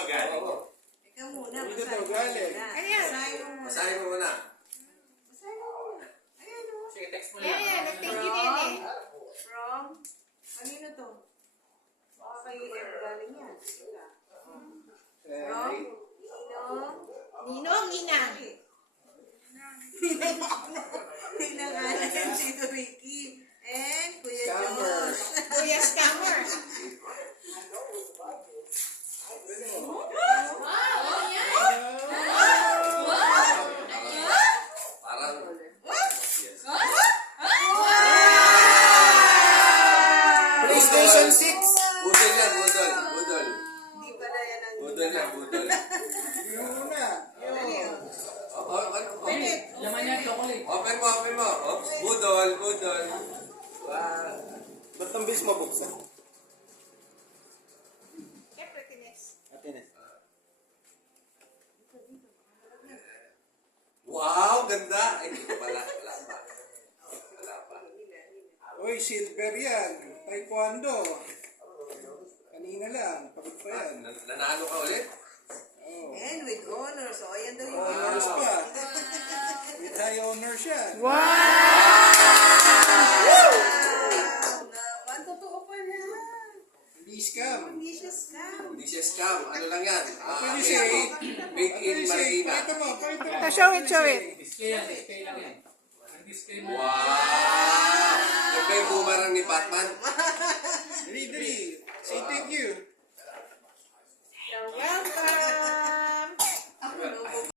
magaling. Ikaw muna, Dito basahin daw mo galing. muna. Ayan. Basahin mo muna. Basahin mo muna. Ayan o. Sige, text mo Yan, lang. yan. Nag-thank you din eh. From, kanino to? Baka kay Ed galing yan. Teka. From, Ninong, Ninang. Ninang Alan, Tito Ricky, and Kuya Scammer. Josh. Kuya Scammer. Parang, PlayStation 6. budol yan, budol. Budol. Hindi pala yan ang... Budol yan, budol. Tingnan mo muna. Laman niya, chocolate. Open mo, open mo. Oops, budol, budol. Wow. Ba't ang bilis mabuksan? Siyempre, Tines. Atines. Wow, ganda. Ay, hindi ko pala. Wala pa. Wala pa. Uy, silver yan. Taekwondo. Kanina lang. Pagod pa yan. Nanalo ka ulit? Oh. And with honors. O, ayan daw yung Honors pa. With high honors yan. naman. Totoo pa yan. Hindi scam. Hindi siya scam. Hindi siya scam. Ano lang yan? Pwede siya eh. Big in Marikina. Pakita mo, pakita mo. Show it, show it. Display yan, display lang yan. Ang display mo. Wow! Yan ba yung boomerang ni Batman? Dali, dali. Say thank you. You're welcome.